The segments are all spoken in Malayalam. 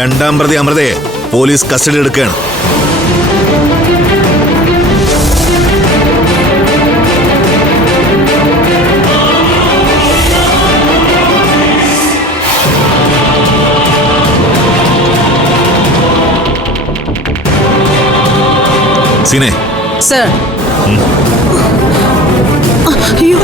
രണ്ടാം പ്രതി അമൃതയെ പോലീസ് കസ്റ്റഡി എടുക്കുകയാണ്. സീനെ സർ. അയ്യോ,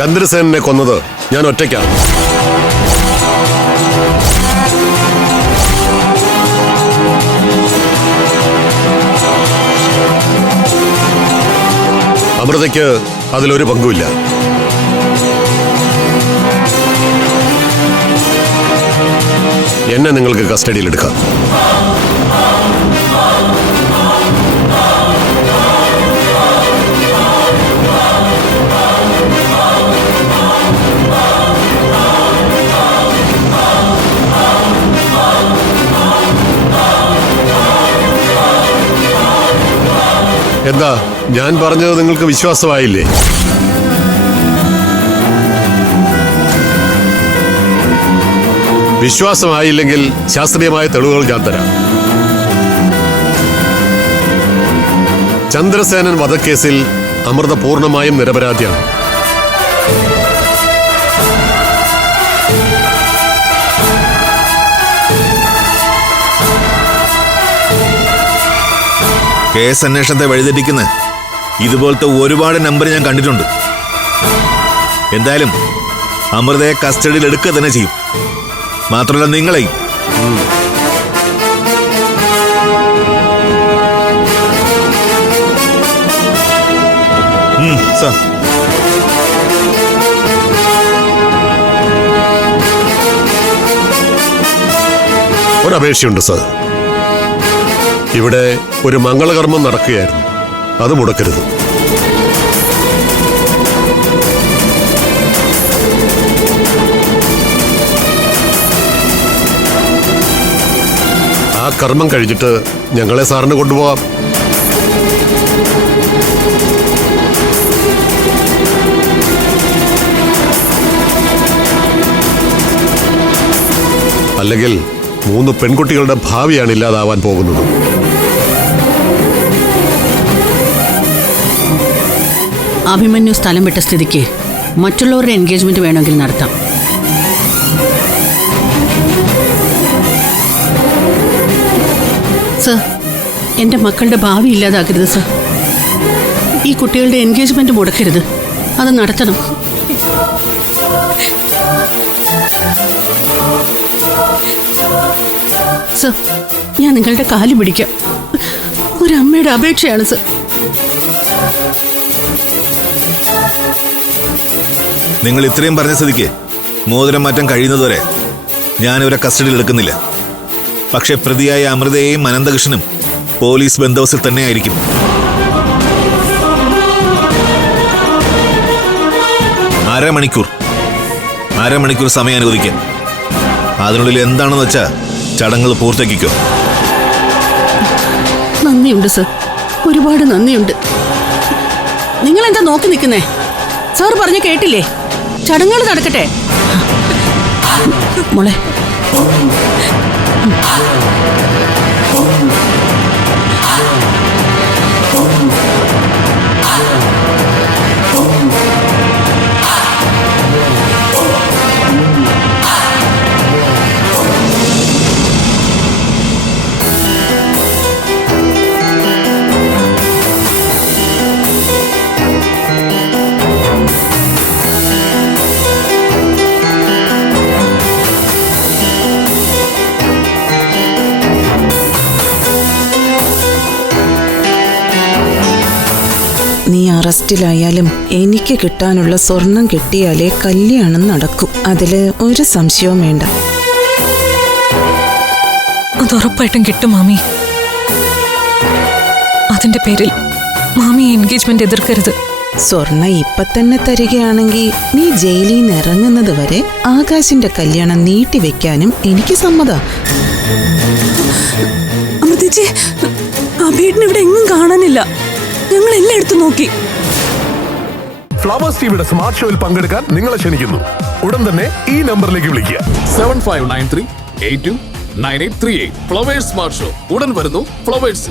ചന്ദ്രസേനെ കൊന്നത് ഞാൻ ഒറ്റയ്ക്കാണ്. അമൃതയ്ക്ക് അതിലൊരു പങ്കുമില്ല. എന്നെ നിങ്ങൾക്ക് കസ്റ്റഡിയിലെടുക്കാം. എന്താ ഞാൻ പറഞ്ഞത് നിങ്ങൾക്ക് വിശ്വാസമായില്ലേ? വിശ്വാസമായില്ലെങ്കിൽ ശാസ്ത്രീയമായ തെളിവുകൾ ഞാൻ തരാം. ചന്ദ്രസേനൻ വധക്കേസിൽ അമൃത പൂർണ്ണമായും നിരപരാധിയാണ്. കേസ് അന്വേഷണത്തെ വഴിതെറ്റിക്കുന്ന ഇതുപോലത്തെ ഒരുപാട് നമ്പർ ഞാൻ കണ്ടിട്ടുണ്ട്. എന്തായാലും അമൃതയെ കസ്റ്റഡിയിൽ എടുക്കുക തന്നെ ചെയ്യും. മാത്രമല്ല നിങ്ങളെയും. സാർ, ഒരപേക്ഷയുണ്ട് സാർ. ഇവിടെ ഒരു മംഗളകർമ്മം നടക്കുകയായിരുന്നു, അത് മുടക്കരുത്. ആ കർമ്മം കഴിഞ്ഞിട്ട് ഞങ്ങളെ സാറിന് കൊണ്ടുപോകാം. അല്ലെങ്കിൽ 3 പെൺകുട്ടികളുടെ ഭാവിയാണ് ഇല്ലാതാവാൻ പോകുന്നത്. അഭിമന്യു സ്ഥലം വിട്ട സ്ഥിതിക്ക് മറ്റുള്ളവരുടെ എൻഗേജ്മെന്റ് വേണമെങ്കിൽ നടത്താം. സർ, എന്റെ മക്കളുടെ ഭാവി ഇല്ലാതാക്കരുത് സർ. ഈ കുട്ടികളുടെ എൻഗേജ്മെന്റ് മുടക്കരുത്, അത് നടത്തണം. സർ, ഞാൻ നിങ്ങളുടെ കാല് പിടിക്കാം. ഒരു അമ്മയുടെ അപേക്ഷയാണ് സർ. നിങ്ങൾ ഇത്രയും പറഞ്ഞ സ്ഥിതിക്ക് മോതിരം മാറ്റം കഴിയുന്നതുവരെ ഞാനിവരെ കസ്റ്റഡിയിൽ എടുക്കുന്നില്ല. പക്ഷെ പ്രതിയായ അമൃതയെയും അനന്തകൃഷ്ണനും പോലീസ് ബന്ദോബസ്തിൽ തന്നെയായിരിക്കും. അരമണിക്കൂർ സമയം അനുവദിക്കാം. അതിനുള്ളിൽ എന്താണെന്ന് വെച്ചാ ചടങ്ങുകൾ പൂർത്തിയാക്കിക്കോ. നന്ദിയുണ്ട് സർ, ഒരുപാട് നന്ദിയുണ്ട്. നിങ്ങൾ എന്താ നോക്കി നിൽക്കുന്നേ? സാർ പറഞ്ഞു കേട്ടില്ലേ? ചടങ്ങുകൾ നടക്കട്ടെ. മോളെ, കാറ്റിലായാലും എനിക്ക് കിട്ടാനുള്ള സ്വർണം കിട്ടിയാലേ കല്യാണം നടക്കും. അതില് ഒരു സംശയവും വേണ്ട. അത് ഉറപ്പായിട്ടും കിട്ടും മാമി. അതിന്റെ പേരിൽ മാമി എൻഗേജ്മെന്റ് എതിർക്കരുത്. സ്വർണ്ണ ഇപ്പൊ തന്നെ തരികയാണെങ്കിൽ നീ ജയിലിൽ നിന്ന് ഇറങ്ങുന്നത് വരെ ആകാശിന്റെ കല്യാണം നീട്ടിവെക്കാനും എനിക്ക് സമ്മത. അമൃതേച്ചി, അഭിയേട്ടൻ ഇവിടെ എങ്ങും കാണാനില്ല. ഞങ്ങൾ എല്ലായിടത്തും നോക്കി. ഫ്ലവേഴ്സ് ടിവിയുടെ സ്മാർട്ട് ഷോയിൽ പങ്കെടുക്കാൻ നിങ്ങളെ ക്ഷണിക്കുന്നു. ഉടൻ തന്നെ ഈ നമ്പറിലേക്ക് വിളിക്കുക. 7593 829838. ഫ്ലവേഴ്സ് സ്മാർട്ട് ഷോ ഉടൻ വരുന്നു ഫ്ലവേഴ്സ്.